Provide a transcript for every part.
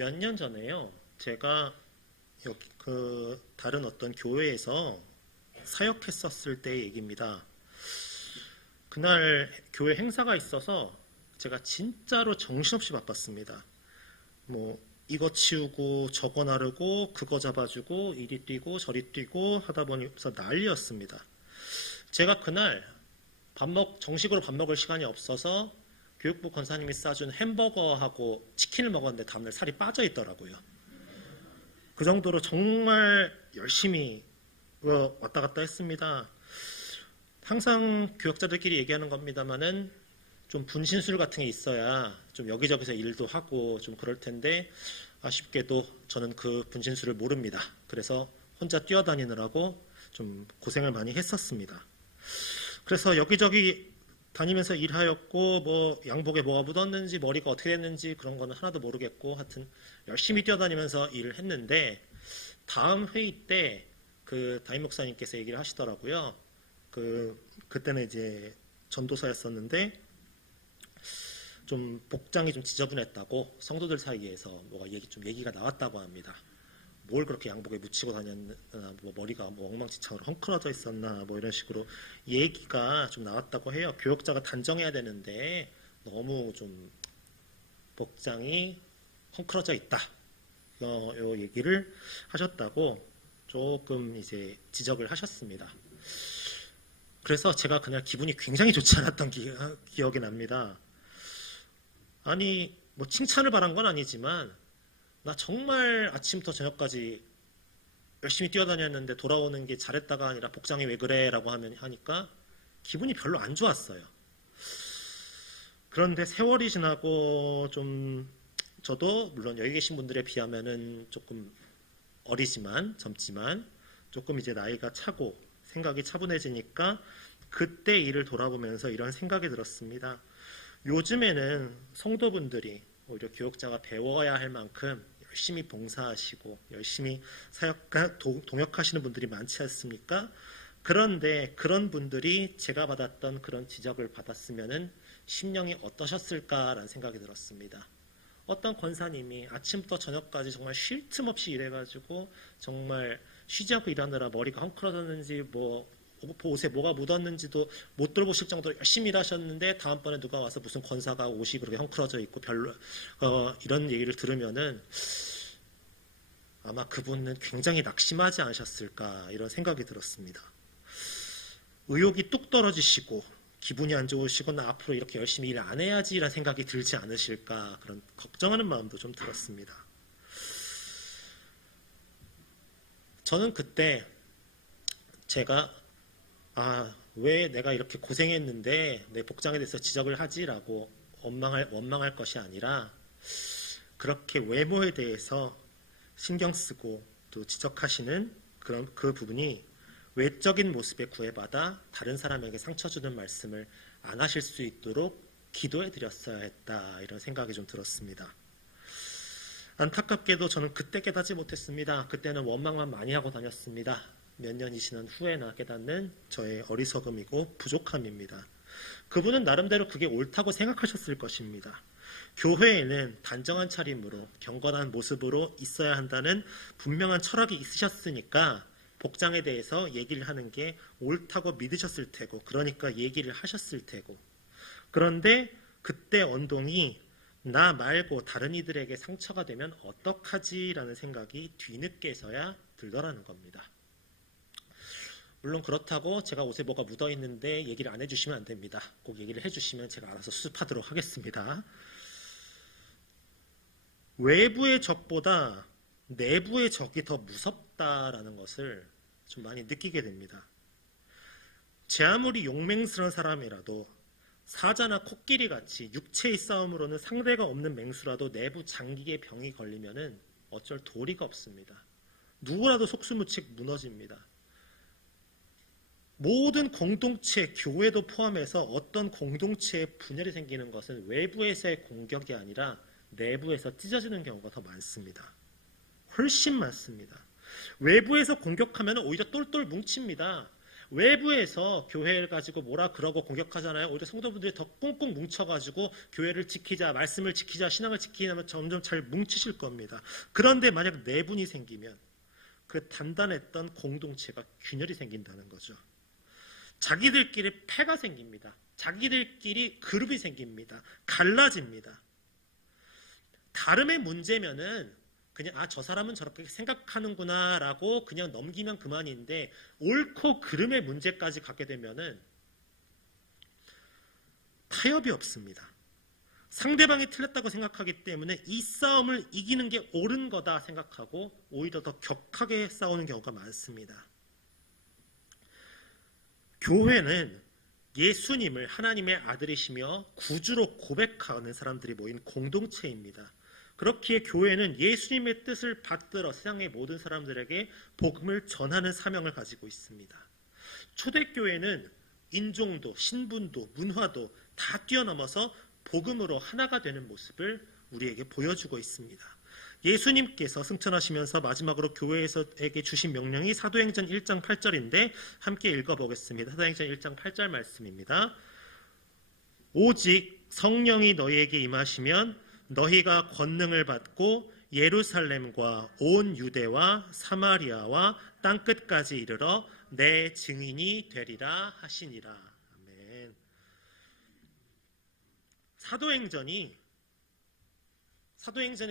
몇 년 전에요. 제가 여기 다른 어떤 교회에서 사역했었을 때의 얘기입니다. 그날 교회 행사가 있어서 제가 진짜로 정신없이 바빴습니다. 뭐 이거 치우고 저거 나르고 그거 잡아주고 이리 뛰고 저리 뛰고 하다 보니까 난리였습니다. 제가 그날 정식으로 밥 먹을 시간이 없어서 교육부 권사님이 싸준 햄버거하고 치킨을 먹었는데 다음날 살이 빠져 있더라고요. 그 정도로 정말 열심히 왔다 갔다 했습니다. 항상 교역자들끼리 얘기하는 겁니다만은 좀 분신술 같은 게 있어야 좀 여기저기서 일도 하고 좀 그럴 텐데 아쉽게도 저는 그 분신술을 모릅니다. 그래서 혼자 뛰어다니느라고 좀 고생을 많이 했었습니다. 그래서 여기저기 다니면서 일하였고 뭐 양복에 뭐가 묻었는지 머리가 어떻게 됐는지 그런 거는 하나도 모르겠고 하여튼 열심히 뛰어다니면서 일을 했는데 다음 회의 때 그 담임 목사님께서 얘기를 하시더라고요. 그때는 이제 전도사였었는데 좀 복장이 좀 지저분했다고 성도들 사이에서 뭐가 얘기가 나왔다고 합니다. 뭘 그렇게 양복에 묻히고 다녔나, 뭐 머리가 뭐 엉망진창으로 헝클어져 있었나, 뭐 이런 식으로 얘기가 좀 나왔다고 해요. 교역자가 단정해야 되는데 너무 좀 복장이 헝클어져 있다. 요 얘기를 하셨다고 조금 이제 지적을 하셨습니다. 그래서 제가 그날 기분이 굉장히 좋지 않았던 기억이 납니다. 아니, 뭐 칭찬을 바란 건 아니지만 나 정말 아침부터 저녁까지 열심히 뛰어다녔는데 돌아오는 게 잘했다가 아니라 복장이 왜 그래? 라고 하니까 기분이 별로 안 좋았어요. 그런데 세월이 지나고 좀 저도 물론 여기 계신 분들에 비하면은 조금 어리지만 젊지만 조금 이제 나이가 차고 생각이 차분해지니까 그때 일을 돌아보면서 이런 생각이 들었습니다. 요즘에는 성도분들이 오히려 교역자가 배워야 할 만큼 열심히 봉사하시고 열심히 사역과 동역하시는 분들이 많지 않습니까? 그런데 그런 분들이 제가 받았던 그런 지적을 받았으면은 심령이 어떠셨을까라는 생각이 들었습니다. 어떤 권사님이 아침부터 저녁까지 정말 쉴 틈 없이 일해가지고 정말 쉬지 않고 일하느라 머리가 헝클어졌는지 뭐 옷에 뭐가 묻었는지도 못 돌보실 정도로 열심히 일하셨는데 다음번에 누가 와서 무슨 권사가 옷이 그렇게 헝클어져 있고 별로 이런 얘기를 들으면은 아마 그분은 굉장히 낙심하지 않으셨을까 이런 생각이 들었습니다. 의욕이 뚝 떨어지시고 기분이 안 좋으시거나 앞으로 이렇게 열심히 일 안 해야지라는 생각이 들지 않으실까 그런 걱정하는 마음도 좀 들었습니다. 저는 그때 제가 왜 내가 이렇게 고생했는데 내 복장에 대해서 지적을 하지라고 원망할 것이 아니라 그렇게 외모에 대해서 신경 쓰고 또 지적하시는 그 부분이 외적인 모습에 구애받아 다른 사람에게 상처 주는 말씀을 안 하실 수 있도록 기도해 드렸어야 했다 이런 생각이 좀 들었습니다. 안타깝게도 저는 그때 깨닫지 못했습니다. 그때는 원망만 많이 하고 다녔습니다. 몇 년이 지난 후에나 깨닫는 저의 어리석음이고 부족함입니다. 그분은 나름대로 그게 옳다고 생각하셨을 것입니다. 교회에는 단정한 차림으로 경건한 모습으로 있어야 한다는 분명한 철학이 있으셨으니까 복장에 대해서 얘기를 하는 게 옳다고 믿으셨을 테고 그러니까 얘기를 하셨을 테고 그런데 그때 언동이 나 말고 다른 이들에게 상처가 되면 어떡하지? 라는 생각이 뒤늦게서야 들더라는 겁니다. 물론 그렇다고 제가 옷에 뭐가 묻어있는데 얘기를 안 해주시면 안 됩니다. 꼭 얘기를 해주시면 제가 알아서 수습하도록 하겠습니다. 외부의 적보다 내부의 적이 더 무섭다라는 것을 좀 많이 느끼게 됩니다. 제 아무리 용맹스러운 사람이라도 사자나 코끼리 같이 육체의 싸움으로는 상대가 없는 맹수라도 내부 장기의 병이 걸리면은 어쩔 도리가 없습니다. 누구라도 속수무책 무너집니다. 모든 공동체, 교회도 포함해서 어떤 공동체에 분열이 생기는 것은 외부에서의 공격이 아니라 내부에서 찢어지는 경우가 더 많습니다. 훨씬 많습니다. 외부에서 공격하면 오히려 똘똘 뭉칩니다. 외부에서 교회를 가지고 뭐라 그러고 공격하잖아요. 오히려 성도분들이 더 꽁꽁 뭉쳐가지고 교회를 지키자, 말씀을 지키자, 신앙을 지키자면 점점 잘 뭉치실 겁니다. 그런데 만약 내분이 생기면 그 단단했던 공동체가 균열이 생긴다는 거죠. 자기들끼리 패가 생깁니다. 자기들끼리 그룹이 생깁니다. 갈라집니다. 다름의 문제면은 그냥 저 사람은 저렇게 생각하는구나 라고 그냥 넘기면 그만인데 옳고 그름의 문제까지 갖게 되면은 타협이 없습니다. 상대방이 틀렸다고 생각하기 때문에 이 싸움을 이기는 게 옳은 거다 생각하고 오히려 더 격하게 싸우는 경우가 많습니다. 교회는 예수님을 하나님의 아들이시며 구주로 고백하는 사람들이 모인 공동체입니다. 그렇기에 교회는 예수님의 뜻을 받들어 세상의 모든 사람들에게 복음을 전하는 사명을 가지고 있습니다. 초대교회는 인종도 신분도 문화도 다 뛰어넘어서 복음으로 하나가 되는 모습을 우리에게 보여주고 있습니다. 예수님께서 승천하시면서 마지막으로 교회에게 주신 명령이 사도행전 1장 8절인데 함께 읽어보겠습니다. 사도행전 1장 8절 말씀입니다. 오직 성령이 너희에게 임하시면 너희가 권능을 받고 예루살렘과 온 유대와 사마리아와 땅끝까지 이르러 내 증인이 되리라 하시니라. 아멘. 사도행전의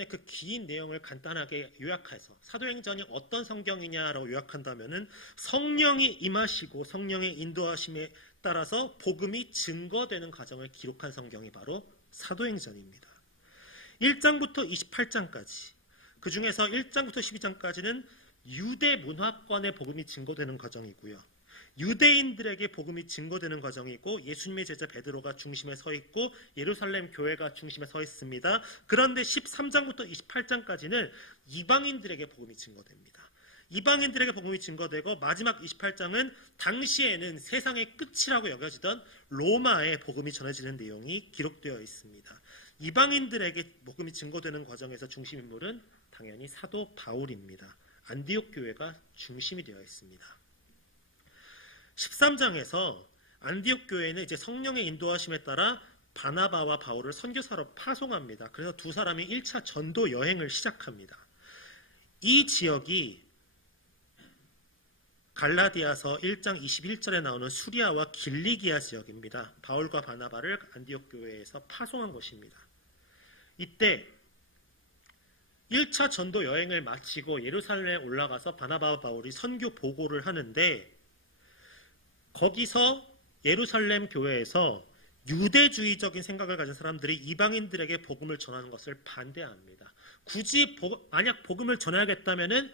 그 긴 내용을 간단하게 요약해서 사도행전이 어떤 성경이냐라고 요약한다면은 성령이 임하시고 성령의 인도하심에 따라서 복음이 증거되는 과정을 기록한 성경이 바로 사도행전입니다. 1장부터 28장까지 그 중에서 1장부터 12장까지는 유대 문화권의 복음이 증거되는 과정이고요. 유대인들에게 복음이 증거되는 과정이고 예수님의 제자 베드로가 중심에 서 있고 예루살렘 교회가 중심에 서 있습니다. 그런데 13장부터 28장까지는 이방인들에게 복음이 증거됩니다. 이방인들에게 복음이 증거되고 마지막 28장은 당시에는 세상의 끝이라고 여겨지던 로마의 복음이 전해지는 내용이 기록되어 있습니다. 이방인들에게 복음이 증거되는 과정에서 중심 인물은 당연히 사도 바울입니다. 안디옥 교회가 중심이 되어 있습니다. 13장에서 안디옥 교회는 이제 성령의 인도하심에 따라 바나바와 바울을 선교사로 파송합니다. 그래서 두 사람이 1차 전도 여행을 시작합니다. 이 지역이 갈라디아서 1장 21절에 나오는 수리아와 길리기아 지역입니다. 바울과 바나바를 안디옥 교회에서 파송한 것입니다. 이때 1차 전도 여행을 마치고 예루살렘에 올라가서 바나바와 바울이 선교 보고를 하는데 거기서 예루살렘 교회에서 유대주의적인 생각을 가진 사람들이 이방인들에게 복음을 전하는 것을 반대합니다. 굳이 만약 복음을 전해야겠다면은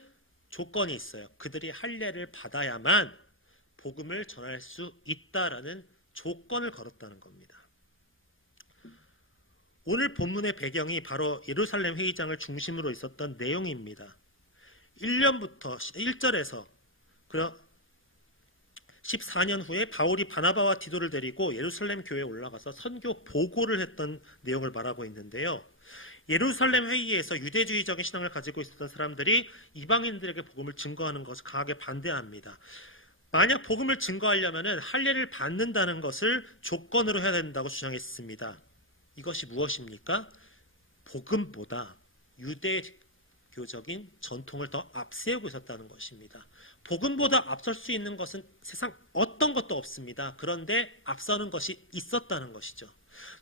조건이 있어요. 그들이 할례를 받아야만 복음을 전할 수 있다라는 조건을 걸었다는 겁니다. 오늘 본문의 배경이 바로 예루살렘 회의장을 중심으로 있었던 내용입니다. 1년부터 1절에서 14년 후에 바울이 바나바와 디도를 데리고 예루살렘 교회에 올라가서 선교 보고를 했던 내용을 말하고 있는데요. 예루살렘 회의에서 유대주의적인 신앙을 가지고 있었던 사람들이 이방인들에게 복음을 증거하는 것을 강하게 반대합니다. 만약 복음을 증거하려면 할례를 받는다는 것을 조건으로 해야 된다고 주장했습니다. 이것이 무엇입니까? 복음보다 유대교적인 전통을 더 앞세우고 있었다는 것입니다. 복음보다 앞설 수 있는 것은 세상 어떤 것도 없습니다. 그런데 앞서는 것이 있었다는 것이죠.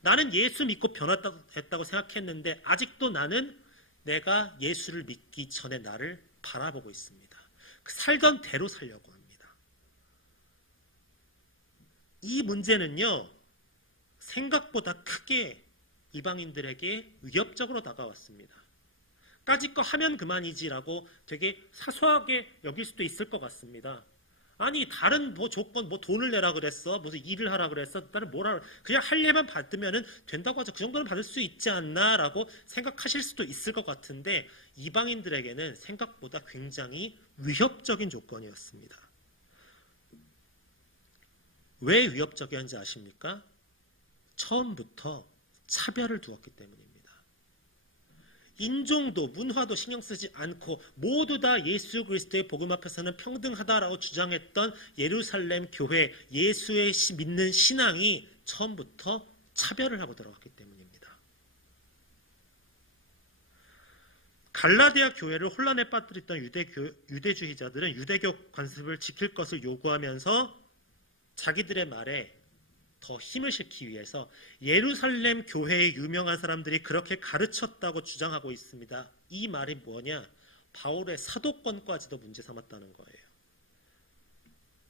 나는 예수 믿고 변화했다고 생각했는데 아직도 나는 내가 예수를 믿기 전에 나를 바라보고 있습니다. 살던 대로 살려고 합니다. 이 문제는요, 생각보다 크게 이방인들에게 위협적으로 다가왔습니다. 까짓 거 하면 그만이지라고 되게 사소하게 여길 수도 있을 것 같습니다. 아니 다른 조건 돈을 내라 그랬어, 무슨 일을 하라 그랬어, 나는 뭐라 그냥 할례만 받으면 된다고 하죠. 그 정도는 받을 수 있지 않나라고 생각하실 수도 있을 것 같은데 이방인들에게는 생각보다 굉장히 위협적인 조건이었습니다. 왜 위협적이었는지 아십니까? 처음부터 차별을 두었기 때문입니다. 인종도 문화도 신경 쓰지 않고 모두 다 예수 그리스도의 복음 앞에서는 평등하다라고 주장했던 예루살렘 교회, 예수의 믿는 신앙이 처음부터 차별을 하고 들어갔기 때문입니다. 갈라디아 교회를 혼란에 빠뜨렸던 유대주의자들은 유대교 관습을 지킬 것을 요구하면서 자기들의 말에 더 힘을 실기 위해서 예루살렘 교회의 유명한 사람들이 그렇게 가르쳤다고 주장하고 있습니다. 이 말이 뭐냐? 바울의 사도권까지도 문제 삼았다는 거예요.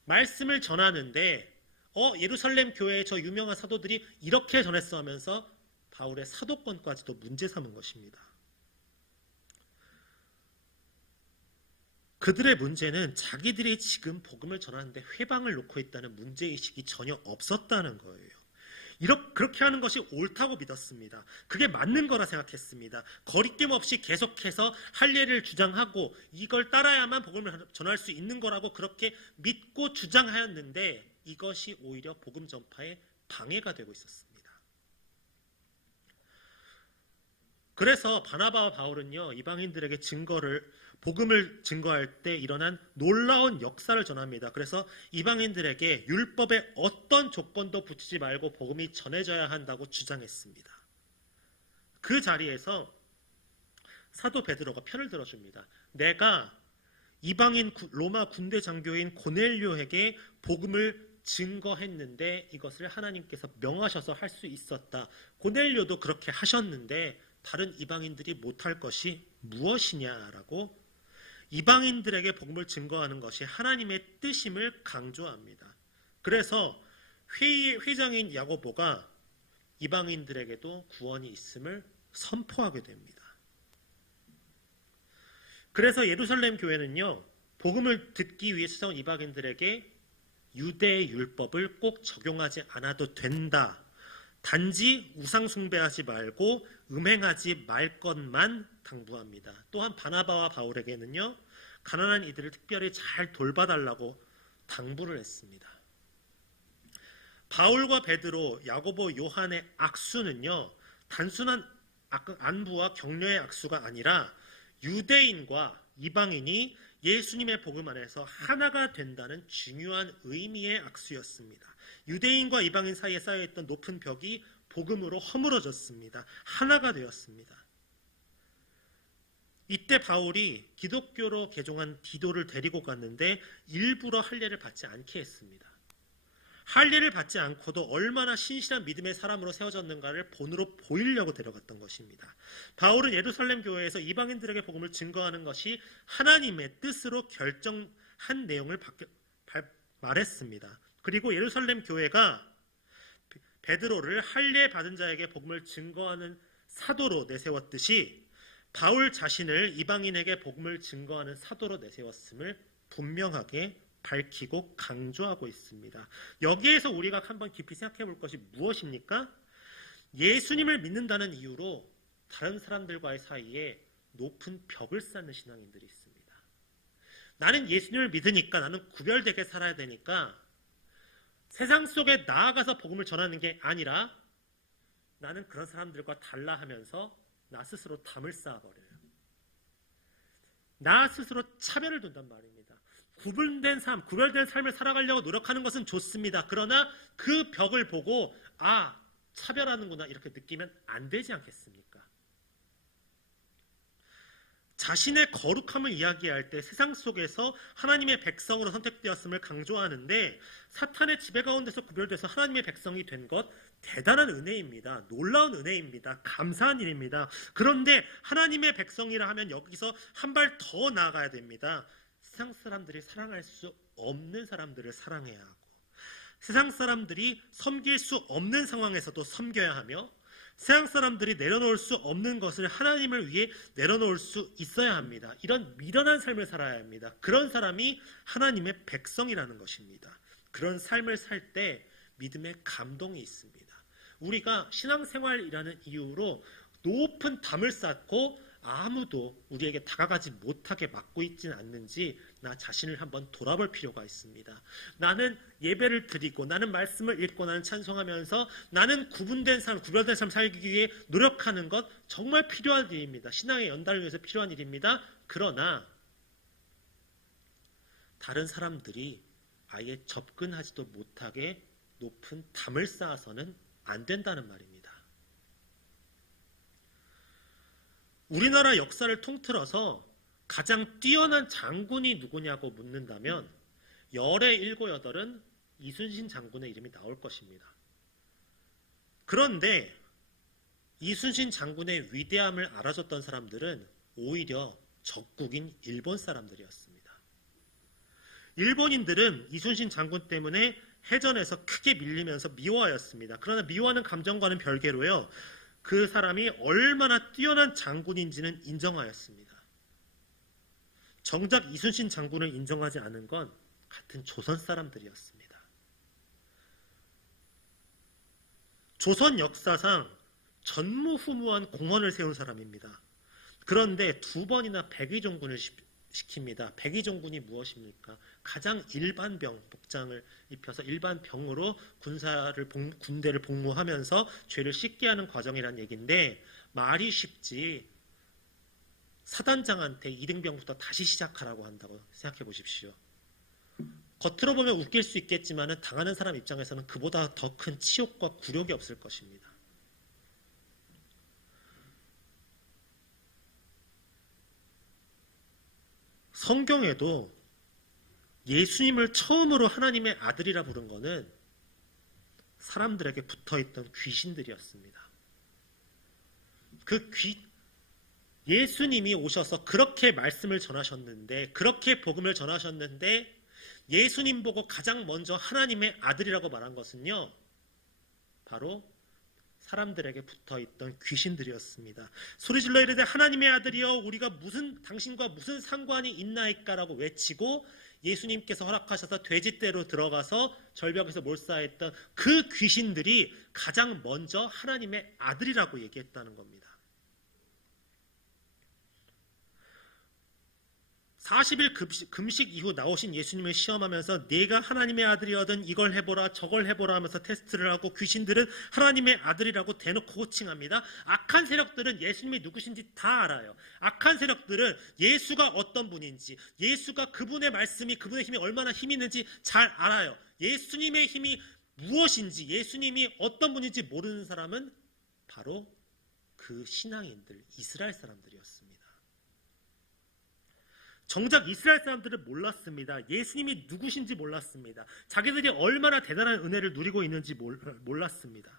말씀을 전하는데 예루살렘 교회의 저 유명한 사도들이 이렇게 전했어 하면서 바울의 사도권까지도 문제 삼은 것입니다. 그들의 문제는 자기들이 지금 복음을 전하는데 회방을 놓고 있다는 문제의식이 전혀 없었다는 거예요. 그렇게 하는 것이 옳다고 믿었습니다. 그게 맞는 거라 생각했습니다. 거리낌 없이 계속해서 할례를 주장하고 이걸 따라야만 복음을 전할 수 있는 거라고 그렇게 믿고 주장하였는데 이것이 오히려 복음 전파에 방해가 되고 있었습니다. 그래서 바나바와 바울은요, 이방인들에게 복음을 증거할 때 일어난 놀라운 역사를 전합니다. 그래서 이방인들에게 율법에 어떤 조건도 붙이지 말고 복음이 전해져야 한다고 주장했습니다. 그 자리에서 사도 베드로가 편을 들어줍니다. 내가 이방인 로마 군대 장교인 고넬료에게 복음을 증거했는데 이것을 하나님께서 명하셔서 할 수 있었다. 고넬료도 그렇게 하셨는데 다른 이방인들이 못할 것이 무엇이냐라고 이방인들에게 복음을 증거하는 것이 하나님의 뜻임을 강조합니다. 그래서 회장인 야고보가 이방인들에게도 구원이 있음을 선포하게 됩니다. 그래서 예루살렘 교회는요, 복음을 듣기 위해 찾아온 이방인들에게 유대의 율법을 꼭 적용하지 않아도 된다. 단지 우상 숭배하지 말고 음행하지 말 것만 당부합니다. 또한 바나바와 바울에게는요, 가난한 이들을 특별히 잘 돌봐달라고 당부를 했습니다. 바울과 베드로, 야고보, 요한의 악수는요, 단순한 안부와 격려의 악수가 아니라 유대인과 이방인이 예수님의 복음 안에서 하나가 된다는 중요한 의미의 악수였습니다. 유대인과 이방인 사이에 쌓여있던 높은 벽이 복음으로 허물어졌습니다. 하나가 되었습니다. 이때 바울이 기독교로 개종한 디도를 데리고 갔는데 일부러 할례를 받지 않게 했습니다. 할례를 받지 않고도 얼마나 신실한 믿음의 사람으로 세워졌는가를 본으로 보이려고 데려갔던 것입니다. 바울은 예루살렘 교회에서 이방인들에게 복음을 증거하는 것이 하나님의 뜻으로 결정한 내용을 말했습니다. 그리고 예루살렘 교회가 베드로를 할례 받은 자에게 복음을 증거하는 사도로 내세웠듯이 바울 자신을 이방인에게 복음을 증거하는 사도로 내세웠음을 분명하게 밝히고 강조하고 있습니다. 여기에서 우리가 한번 깊이 생각해 볼 것이 무엇입니까? 예수님을 믿는다는 이유로 다른 사람들과의 사이에 높은 벽을 쌓는 신앙인들이 있습니다. 나는 예수님을 믿으니까, 나는 구별되게 살아야 되니까 세상 속에 나아가서 복음을 전하는 게 아니라 나는 그런 사람들과 달라 하면서 나 스스로 담을 쌓아버려요. 나 스스로 차별을 둔단 말입니다. 구별된 삶을 살아가려고 노력하는 것은 좋습니다. 그러나 그 벽을 보고 차별하는구나 이렇게 느끼면 안 되지 않겠습니까? 자신의 거룩함을 이야기할 때 세상 속에서 하나님의 백성으로 선택되었음을 강조하는데 사탄의 지배 가운데서 구별돼서 하나님의 백성이 된 것 대단한 은혜입니다. 놀라운 은혜입니다. 감사한 일입니다. 그런데 하나님의 백성이라 하면 여기서 한 발 더 나아가야 됩니다. 세상 사람들이 사랑할 수 없는 사람들을 사랑해야 하고 세상 사람들이 섬길 수 없는 상황에서도 섬겨야 하며 세상 사람들이 내려놓을 수 없는 것을 하나님을 위해 내려놓을 수 있어야 합니다. 이런 미련한 삶을 살아야 합니다. 그런 사람이 하나님의 백성이라는 것입니다. 그런 삶을 살 때 믿음의 감동이 있습니다. 우리가 신앙생활이라는 이유로 높은 담을 쌓고 아무도 우리에게 다가가지 못하게 막고 있지는 않는지 나 자신을 한번 돌아볼 필요가 있습니다. 나는 예배를 드리고 나는 말씀을 읽고 나는 찬송하면서 나는 구분된 삶 살기 위해 노력하는 것 정말 필요한 일입니다. 신앙의 연단을 위해서 필요한 일입니다. 그러나 다른 사람들이 아예 접근하지도 못하게 높은 담을 쌓아서는 안 된다는 말입니다. 우리나라 역사를 통틀어서 가장 뛰어난 장군이 누구냐고 묻는다면 열의 일곱 여덟은 이순신 장군의 이름이 나올 것입니다. 그런데 이순신 장군의 위대함을 알아줬던 사람들은 오히려 적국인 일본 사람들이었습니다. 일본인들은 이순신 장군 때문에 해전에서 크게 밀리면서 미워하였습니다. 그러나 미워하는 감정과는 별개로요, 그 사람이 얼마나 뛰어난 장군인지는 인정하였습니다. 정작 이순신 장군을 인정하지 않은 건 같은 조선 사람들이었습니다. 조선 역사상 전무후무한 공헌을 세운 사람입니다. 그런데 두 번이나 백의종군을 시킵니다. 백의종군이 무엇입니까? 가장 일반 복장을 입혀서 일반 병으로 군대를 복무하면서 죄를 씻게 하는 과정이란 얘기인데, 말이 쉽지 사단장한테 이등병부터 다시 시작하라고 한다고 생각해 보십시오. 겉으로 보면 웃길 수 있겠지만 당하는 사람 입장에서는 그보다 더 큰 치욕과 굴욕이 없을 것입니다. 성경에도 예수님을 처음으로 하나님의 아들이라 부른 것은 사람들에게 붙어있던 귀신들이었습니다. 예수님이 오셔서 그렇게 말씀을 전하셨는데, 그렇게 복음을 전하셨는데, 예수님 보고 가장 먼저 하나님의 아들이라고 말한 것은요, 바로 사람들에게 붙어있던 귀신들이었습니다. 소리질러 이르되 하나님의 아들이여 우리가 당신과 무슨 상관이 있나이까라고 외치고 예수님께서 허락하셔서 돼지떼로 들어가서 절벽에서 몰사했던 그 귀신들이 가장 먼저 하나님의 아들이라고 얘기했다는 겁니다. 40일 금식 이후 나오신 예수님을 시험하면서 내가 하나님의 아들이거든 이걸 해보라 저걸 해보라 하면서 테스트를 하고, 귀신들은 하나님의 아들이라고 대놓고 호칭합니다. 악한 세력들은 예수님이 누구신지 다 알아요. 악한 세력들은 예수가 어떤 분인지, 예수가 그분의 말씀이, 그분의 힘이 얼마나 힘이 있는지 잘 알아요. 예수님의 힘이 무엇인지, 예수님이 어떤 분인지 모르는 사람은 바로 그 신앙인들, 이스라엘 사람들이었습니다. 정작 이스라엘 사람들은 몰랐습니다. 예수님이 누구신지 몰랐습니다. 자기들이 얼마나 대단한 은혜를 누리고 있는지 몰랐습니다.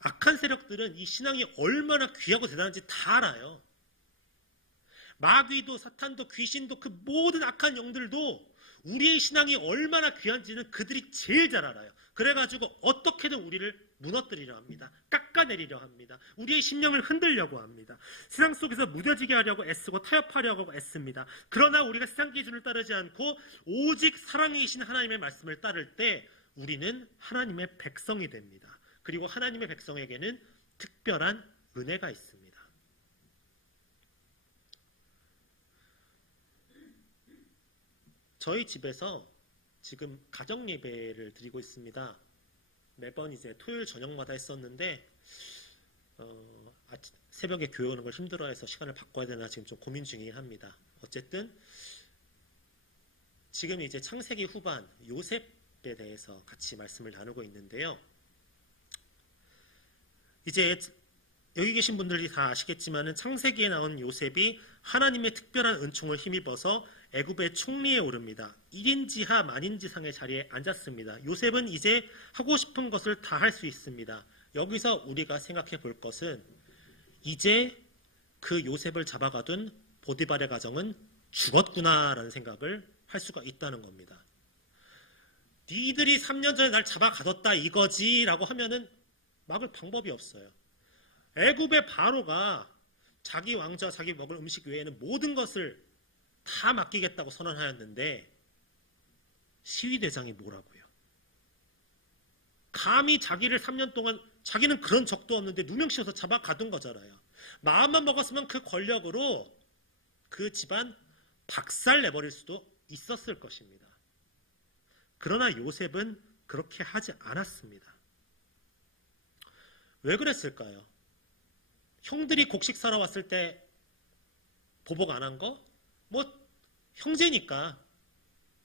악한 세력들은 이 신앙이 얼마나 귀하고 대단한지 다 알아요. 마귀도 사탄도 귀신도 그 모든 악한 영들도 우리의 신앙이 얼마나 귀한지는 그들이 제일 잘 알아요. 그래가지고 어떻게든 우리를 무너뜨리려 합니다. 깎아내리려 합니다. 우리의 심령을 흔들려고 합니다. 세상 속에서 무뎌지게 하려고 애쓰고 타협하려고 애씁니다. 그러나 우리가 세상 기준을 따르지 않고 오직 사랑이신 하나님의 말씀을 따를 때 우리는 하나님의 백성이 됩니다. 그리고 하나님의 백성에게는 특별한 은혜가 있습니다. 저희 집에서 지금 가정 예배를 드리고 있습니다. 매번 이제 토요일 저녁마다 했었는데 새벽에 교회 오는 걸 힘들어해서 시간을 바꿔야 되나 지금 좀 고민 중이긴 합니다. 어쨌든 지금 이제 창세기 후반 요셉에 대해서 같이 말씀을 나누고 있는데요. 이제 여기 계신 분들이 다 아시겠지만 창세기에 나온 요셉이 하나님의 특별한 은총을 힘입어서 애굽의 총리에 오릅니다. 1인지하 만인지상의 자리에 앉았습니다. 요셉은 이제 하고 싶은 것을 다 할 수 있습니다. 여기서 우리가 생각해 볼 것은 이제 그 요셉을 잡아가둔 보디발의 가정은 죽었구나라는 생각을 할 수가 있다는 겁니다. 니들이 3년 전에 날 잡아가뒀다 이거지라고 하면은 막을 방법이 없어요. 애굽의 바로가 자기 왕자, 자기 먹을 음식 외에는 모든 것을 다 맡기겠다고 선언하였는데 시위대장이 뭐라고요? 감히 자기를 3년 동안 자기는 그런 적도 없는데 누명씌워서 잡아가둔 거잖아요. 마음만 먹었으면 그 권력으로 그 집안 박살 내버릴 수도 있었을 것입니다. 그러나 요셉은 그렇게 하지 않았습니다. 왜 그랬을까요? 형들이 곡식 사러 왔을 때 보복 안 한 거? 뭐 형제니까,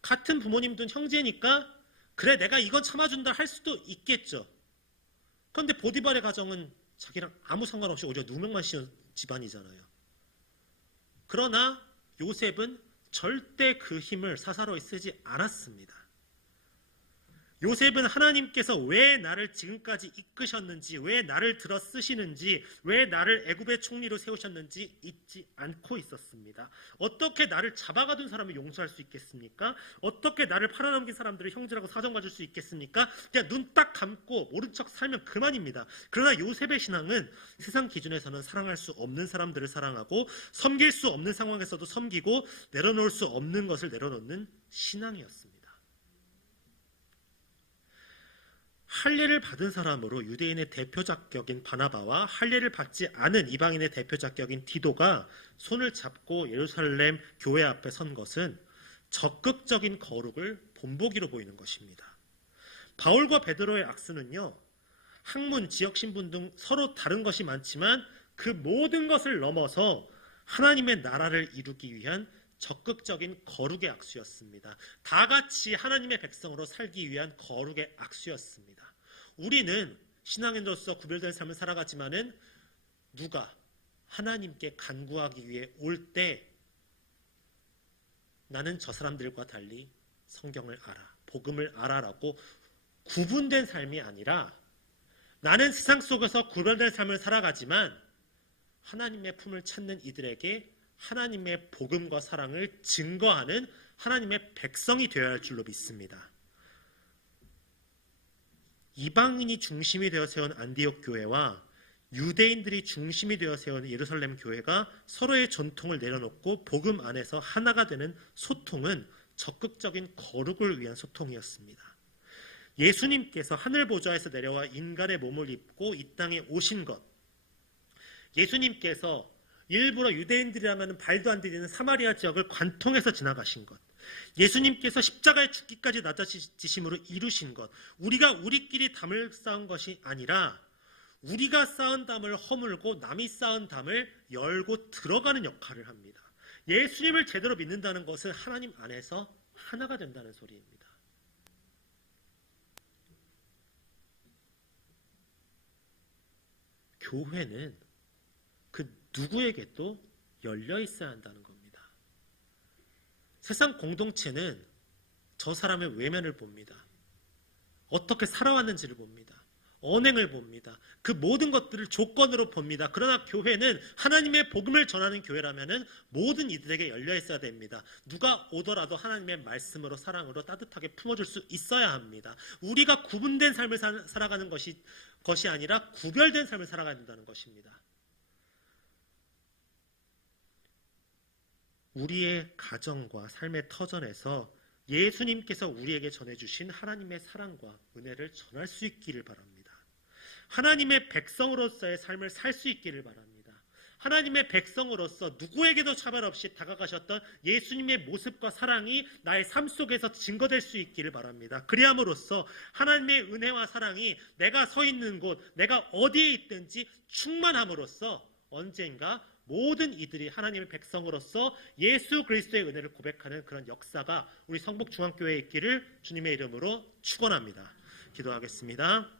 같은 부모님 둔 형제니까 그래 내가 이건 참아준다 할 수도 있겠죠. 그런데 보디발의 가정은 자기랑 아무 상관없이 오히려 누명만 씌운 집안이잖아요. 그러나 요셉은 절대 그 힘을 사사로이 쓰지 않았습니다. 요셉은 하나님께서 왜 나를 지금까지 이끄셨는지, 왜 나를 들어 쓰시는지, 왜 나를 애굽의 총리로 세우셨는지 잊지 않고 있었습니다. 어떻게 나를 잡아가둔 사람을 용서할 수 있겠습니까? 어떻게 나를 팔아넘긴 사람들을 형제라고 사정봐줄 수 있겠습니까? 그냥 눈 딱 감고 모른 척 살면 그만입니다. 그러나 요셉의 신앙은 세상 기준에서는 사랑할 수 없는 사람들을 사랑하고 섬길 수 없는 상황에서도 섬기고 내려놓을 수 없는 것을 내려놓는 신앙이었습니다. 할례를 받은 사람으로 유대인의 대표 자격인 바나바와 할례를 받지 않은 이방인의 대표 자격인 디도가 손을 잡고 예루살렘 교회 앞에 선 것은 적극적인 거룩을 본보기로 보이는 것입니다. 바울과 베드로의 악수는요, 학문, 지역 신분 등 서로 다른 것이 많지만 그 모든 것을 넘어서 하나님의 나라를 이루기 위한 적극적인 거룩의 악수였습니다. 다 같이 하나님의 백성으로 살기 위한 거룩의 악수였습니다. 우리는 신앙인으로서 구별된 삶을 살아가지만은 누가 하나님께 간구하기 위해 올 때 나는 저 사람들과 달리 성경을 알아, 복음을 알아라고 구분된 삶이 아니라 나는 세상 속에서 구별된 삶을 살아가지만 하나님의 품을 찾는 이들에게 하나님의 복음과 사랑을 증거하는 하나님의 백성이 되어야 할 줄로 믿습니다. 이방인이 중심이 되어 세운 안디옥 교회와 유대인들이 중심이 되어 세운 예루살렘 교회가 서로의 전통을 내려놓고 복음 안에서 하나가 되는 소통은 적극적인 거룩을 위한 소통이었습니다. 예수님께서 하늘 보좌에서 내려와 인간의 몸을 입고 이 땅에 오신 것, 예수님께서 일부러 유대인들이라면 말도 안 되는 사마리아 지역을 관통해서 지나가신 것, 예수님께서 십자가에 죽기까지 낮아지심으로 이루신 것, 우리가 우리끼리 담을 쌓은 것이 아니라 우리가 쌓은 담을 허물고 남이 쌓은 담을 열고 들어가는 역할을 합니다. 예수님을 제대로 믿는다는 것은 하나님 안에서 하나가 된다는 소리입니다. 교회는 그 누구에게도 열려 있어야 한다는 겁니다. 세상 공동체는 저 사람의 외면을 봅니다. 어떻게 살아왔는지를 봅니다. 언행을 봅니다. 그 모든 것들을 조건으로 봅니다. 그러나 교회는 하나님의 복음을 전하는 교회라면 모든 이들에게 열려 있어야 됩니다. 누가 오더라도 하나님의 말씀으로 사랑으로 따뜻하게 품어줄 수 있어야 합니다. 우리가 구분된 삶을 살아가는 것이 아니라 구별된 삶을 살아가야 된다는 것입니다. 우리의 가정과 삶의 터전에서 예수님께서 우리에게 전해주신 하나님의 사랑과 은혜를 전할 수 있기를 바랍니다. 하나님의 백성으로서의 삶을 살 수 있기를 바랍니다. 하나님의 백성으로서 누구에게도 차별 없이 다가가셨던 예수님의 모습과 사랑이 나의 삶 속에서 증거될 수 있기를 바랍니다. 그리함으로써 하나님의 은혜와 사랑이 내가 서 있는 곳, 내가 어디에 있든지 충만함으로써 언젠가 모든 이들이 하나님의 백성으로서 예수 그리스도의 은혜를 고백하는 그런 역사가 우리 성북중앙교회에 있기를 주님의 이름으로 축원합니다. 기도하겠습니다.